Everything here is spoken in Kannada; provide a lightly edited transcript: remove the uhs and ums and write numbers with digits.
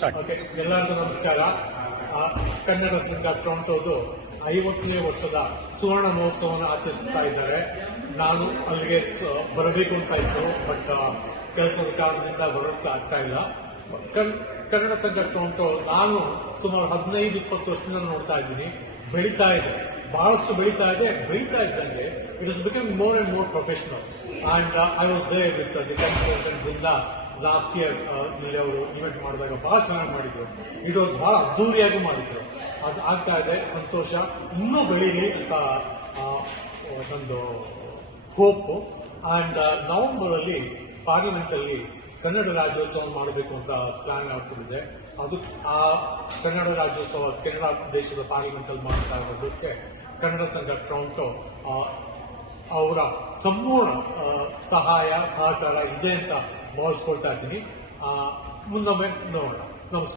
ಸ್ಟಾರ್ಟ್. ಓಕೆ, ಎಲ್ಲರಿಗೂ ನಮಸ್ಕಾರ. ಕನ್ನಡ ಸಂಘ ಟೊರೊಂಟೊದು 50ನೇ ವರ್ಷದ ಸುವರ್ಣ ಮಹೋತ್ಸವವನ್ನು ಆಚರಿಸ್ತಾ ಇದ್ದಾರೆ. ನಾನು ಅಲ್ಲಿಗೆ ಬರಬೇಕು ಅಂತ ಇತ್ತು, ಬಟ್ ಕೆಲಸದ ಕಾರಣದಿಂದ ಬರೋಕ್ಕೆ ಆಗ್ತಾ ಇಲ್ಲ. ಕನ್ನಡ ಸಂಘ ಟೊರೊಂಟೊ ನಾನು ಸುಮಾರು 15-20 ವರ್ಷದಿಂದ ನೋಡ್ತಾ ಇದ್ದೀನಿ. ಬೆಳೀತಾ ಇದೆ, ಬಹಳಷ್ಟು ಬೆಳೀತಾ ಇದ್ದಂಗೆ it is becoming more and more professional. And I was there with the president Brinda last year. ಇಲ್ಲಿ ಅವರು ಇವೆಂಟ್ ಮಾಡಿದಾಗ ಬಹಳ ಚೆನ್ನಾಗಿ ಮಾಡಿದ್ರು. ಇದು ಬಹಳ ಅದ್ದೂರಿಯಾಗಿ ಮಾಡಿದ್ರು. ಅದು ಆಗ್ತಾ ಇದೆ, ಸಂತೋಷ. ಇನ್ನೂ ಬೆಳೀಲಿ ಅಂತ ಒಂದು ಹೋಪ್. ಅಂಡ್ ನವೆಂಬರ್ ಅಲ್ಲಿ ಪಾರ್ಲಿಮೆಂಟ್ ಅಲ್ಲಿ ಕನ್ನಡ ರಾಜ್ಯೋತ್ಸವ ಮಾಡಬೇಕು ಅಂತ ಪ್ಲಾನ್ ಆಗ್ತಿದೆ. ಅದು ಆ ಕನ್ನಡ ರಾಜ್ಯೋತ್ಸವ ಕೆನಡಾ ದೇಶದ ಪಾರ್ಲಿಮೆಂಟ್ ಅಲ್ಲಿ ಮಾಡ್ತಾ ಇರೋದಕ್ಕೆ ಕನ್ನಡ ಸಂಘ ಟೊರೊಂಟೊ ಅವರ ಸಂಪೂರ್ಣ ಸಹಾಯ ಸಹಕಾರ ಇದೆ ಅಂತ ಭಾವಿಸ್ಕೊಳ್ತಾ ಇದ್ದೀನಿ. ಮುಂದೊಮ್ಮೆ ನೋಡೋಣ. ನಮಸ್ಕಾರ.